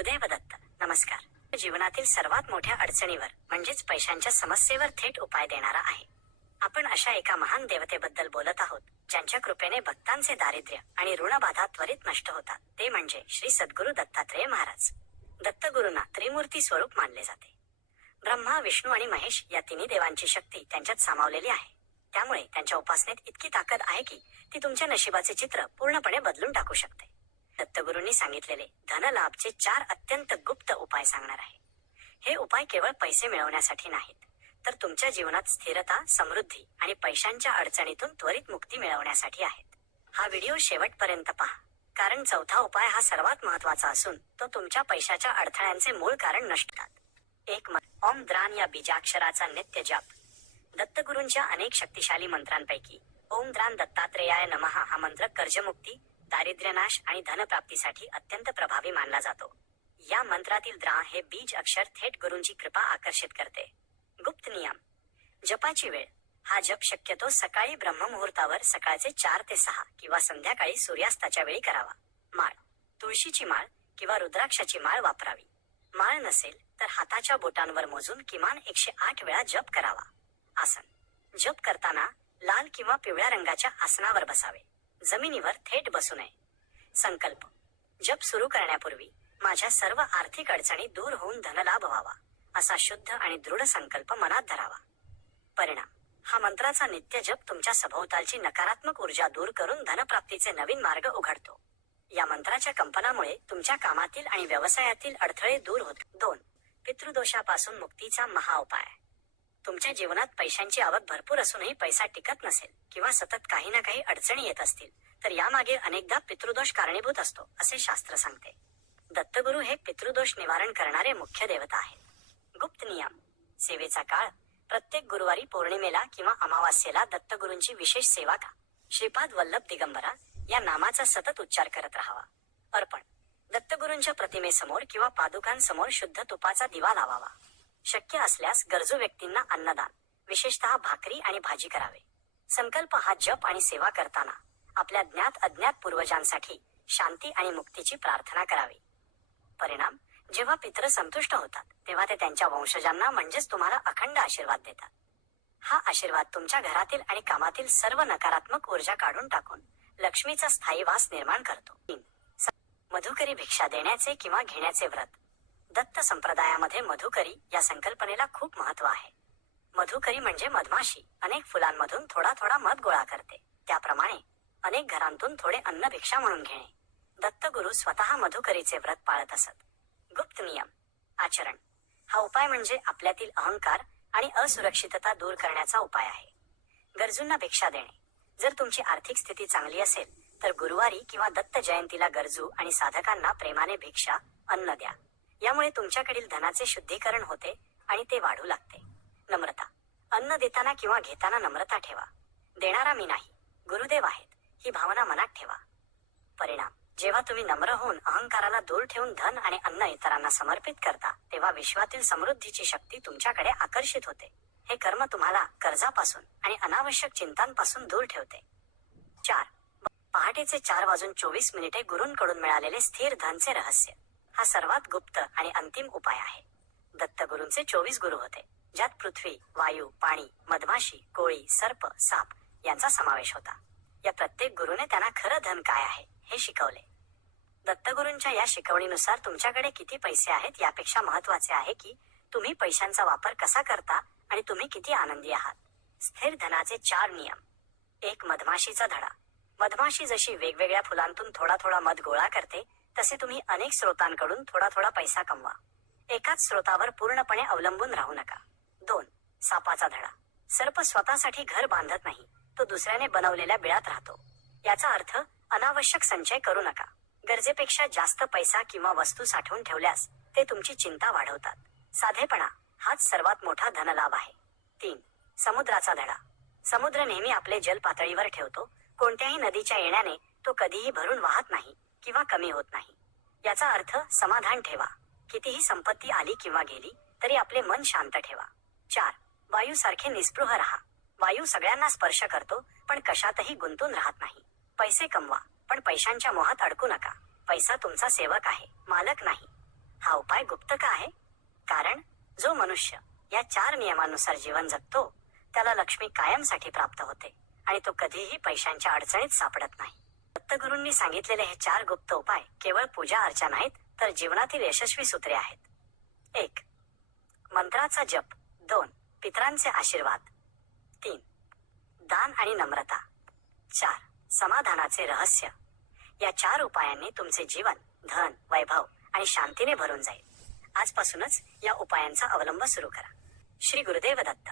गुरुदेव दत्त नमस्कार. जीवनातील सर्वात मोठ्या अडचणीवर म्हणजेच पैशांच्या समस्येवर थेट उपाय देणारा आहे. आपण अशा एका महान देवतेबद्दल बोलत आहोत ज्यांच्या कृपेने भक्तांचे दारिद्र्य आणि ऋणबाधा त्वरित नष्ट होतात. ते म्हणजे श्री सद्गुरु दत्तात्रेय महाराज. दत्तगुरूंना त्रिमूर्ती स्वरूप मानले जाते. ब्रह्मा विष्णू आणि महेश या तिन्ही देवांची शक्ती त्यांच्यात सामावलेली आहे. त्यामुळे त्यांच्या उपासनेत इतकी ताकद आहे की ती तुमच्या नशिबाचे चित्र पूर्णपणे बदलून टाकू शकते. दत्तगुरूंनी सांगितलेले. धनलाभचे चार अत्यंत गुप्त उपाय सांगणार आहे. हे उपाय केवळ पैसे मिळवण्यासाठी नाहीत तर तुमच्या जीवनात स्थिरता समृद्धी आणि पैशांच्या अडचणीतून त्वरित मुक्ती मिळवण्यासाठी आहेत. हा व्हिडिओ शेवटपर्यंत पहा कारण चौथा उपाय हा सर्वात महत्त्वाचा असून तो तुमच्या पैशाच्या अडथळ्यांचे मूळ कारण नष्ट करतात एक मत ओम द्रान या बीजाक्षराचा नित्य जाप दत्तगुरूंच्या अनेक शक्तिशाली मंत्रांपैकी ओम द्रान दत्तात्रेयाय नमः हा मंत्र कर्जमुक्ती दारिद्र्यनाश आणि धनप्राप्तीसाठी अत्यंत प्रभावी मानला जातो. या मंत्रातील द्रा हे बीज अक्षर थेट गुरूंची कृपा आकर्षित करते. गुप्त नियम. जपाची वेळ. हा जप शक्यतो सकाळी ब्रह्ममुहूर्तावर सकाळचे चार ते सहा किंवा संध्याकाळी सूर्यास्ताच्या वेळी करावा. माळ. तुळशीची माळ किंवा रुद्राक्षाची माळ वापरावी. माळ नसेल तर हाताच्या बोटांवर मोजून किमान एकशे आठ वेळा जप करावा. आसन. जप करताना लाल किंवा पिवळ्या रंगाच्या आसनावर बसावे. जमिनीवर थेट बसू नये. संकल्प. जप सुरू करण्यापूर्वी माझ्या सर्व आर्थिक अडचणी दूर होऊन धनलाभ व्हावा असा शुद्ध आणि दृढ संकल्प मनात धरावा. परिणाम. हा मंत्राचा नित्य जप तुमच्या सभोवतालची नकारात्मक ऊर्जा दूर करून धनप्राप्तीचे नवीन मार्ग उघडतो. या मंत्राच्या कंपनामुळे तुमच्या कामातील आणि व्यवसायातील अडथळे दूर होत दोन. पितृदोषापासून मुक्तीचा महाउपाय तुमच्या जीवनात पैशांची आवक भरपूर असूनही पैसा टिकत नसेल किंवा सतत काही ना काही अडचणी येत असतील तर यामागे अनेकदा पितृदोष कारणीभूत असतो असे शास्त्र सांगते. दत्तगुरु हे पितृदोष निवारण करणारे मुख्य देवता आहेत. गुप्त नियम. सेवेचा काळ. प्रत्येक गुरुवारी पौर्णिमेला किंवा अमावास्येला दत्तगुरूंची विशेष सेवा का? श्रीपाद वल्लभ दिगंबरा या नामाचा सतत उच्चार करत राहावा. अर्पण. दत्तगुरूंच्या प्रतिमेसमोर किंवा पादुकांसमोर शुद्ध तुपाचा दिवा लावावा. शक्य असल्यास गरजू व्यक्तींना अन्नदान विशेषतः भाकरी आणि भाजी करावे. संकल्प हा जप आणि सेवा करताना आपल्या ज्ञात अज्ञात पूर्वजांसाठी शांती आणि मुक्तीची प्रार्थना करावी. परिणाम जेव्हा पित्र संतुष्ट होतात तेव्हा ते त्यांच्या वंशजांना म्हणजेच तुम्हाला अखंड आशीर्वाद देतात. हा आशीर्वाद तुमच्या घरातील आणि कामातील सर्व नकारात्मक ऊर्जा काढून टाकून लक्ष्मीचा स्थायी वास निर्माण करतो. मधुकरी भिक्षा देण्याचे किंवा घेण्याचे व्रत दत्त संप्रदायामध्ये मधुकरी या संकल्पनेला खूप महत्त्व आहे. मधुकरी म्हणजे मधमाशी. अनेक फुलांमधून थोडा थोडा मध गोळा करते. त्याप्रमाणे अनेक घरांतून थोडे अन्न भिक्षा म्हणून घेणे. दत्तगुरु स्वतः मधुकरीचे व्रत पाळत असत. गुप्त नियम. आचरण. हा उपाय म्हणजे आपल्यातील अहंकार आणि असुरक्षितता दूर करण्याचा उपाय आहे. गरजूंना भिक्षा देणे. जर तुमची आर्थिक स्थिती चांगली असेल तर गुरुवारी किंवा दत्त जयंतीला गरजू आणि साधकांना प्रेमाने भिक्षा अन्न द्या. यामुळे तुमच्याकडील धनाचे शुद्धीकरण होते आणि ते वाढू लागते. नम्रता. अन्न देताना किंवा घेताना नम्रता ठेवा. देणारा मी नाही गुरुदेव आहेत ही भावना मनात ठेवा. परिणाम. जेव्हा तुम्ही नम्र होऊन अहंकाराला दूर ठेवून धन आणि अन्न इतरांना समर्पित करता तेव्हा विश्वातील समृद्धीची शक्ती तुमच्याकडे आकर्षित होते. हे कर्म तुम्हाला कर्जापासून आणि अनावश्यक चिंतांपासून दूर ठेवते. चार. पहाटेचे चार वाजून चोवीस मिनिटे गुरूंकडून मिळालेले स्थिर धनचे रहस्य. हा सर्वात गुप्त आणि अंतिम उपाय आहे. दत्तगुरूंचे चोवीस गुरु होते ज्यात पृथ्वी वायू पाणी मधमाशी कोळी सर्प साप यांचा समावेश होता. या प्रत्येक गुरुने त्यांना खरं धन काय आहे हे शिकवले. दत्तगुरूंच्या या शिकवणीनुसार तुमच्याकडे किती पैसे आहेत यापेक्षा महत्त्वाचे आहे की तुम्ही पैशांचा वापर कसा करता आणि तुम्ही किती आनंदी आहात. स्थिर धनाचे चार नियम. एक मधमाशीचा धडा. मधमाशी जशी वेगवेगळ्या फुलांतून थोडा थोडा मध गोळा करते तसे तुम्ही अनेक स्रोतांकडून थोडा थोडा पैसा कमवा. एकाच स्रोतावर पूर्णपणे अवलंबून राहू नका. दोन सापाचा धडा. सर्प स्वतःसाठी घर बांधत नाही. तो दुसऱ्याने बनवलेल्या बिळात राहतो. याचा अर्थ अनावश्यक संचय करू नका. गरजेपेक्षा जास्त पैसा किंवा वस्तू साठवून ठेवल्यास ते तुमची चिंता वाढवतात. साधेपणा हाच सर्वात मोठा धनलाभ आहे. तीन समुद्राचा धडा. समुद्र नेहमी आपले जल पातळीवर ठेवतो. कोणत्याही नदीच्या येण्याने तो कधीही भरून वाहत नाही. किंवा कमी होत नाही. याचा अर्थ समाधान ठेवा. कितीही संपत्ती आली किंवा गेली तरी आपले मन शांत ठेवा. चार वायू सारखे निस्पृह राहा. वायू सगळ्यांना स्पर्श करतो पण कशातही गुंतून राहत नाही. पैसे कमवा पण पैशांच्या मोहात अडकू नका. पैसा तुमचा सेवक आहे मालक नाही. हा उपाय गुप्त का आहे? कारण जो मनुष्य या चार नियमानुसार जीवन जगतो त्याला लक्ष्मी कायमसाठी प्राप्त होते आणि तो कधीही पैशांच्या अडचणीत सापडत नाही. दत्तगुरूंनी सांगितलेले हे चार गुप्त उपाय केवळ पूजा अर्चा नाहीत तर जीवनातील यशस्वी सूत्रे आहेत. एक मंत्राचा जप. दोन पितरांचे आशीर्वाद. तीन दान आणि नम्रता. चार समाधानाचे रहस्य. या चार उपायांनी तुमचे जीवन धन वैभव आणि शांतीने भरून जाईल. आजपासूनच या उपायांचा अवलंब सुरू करा. श्री गुरुदेव दत्त.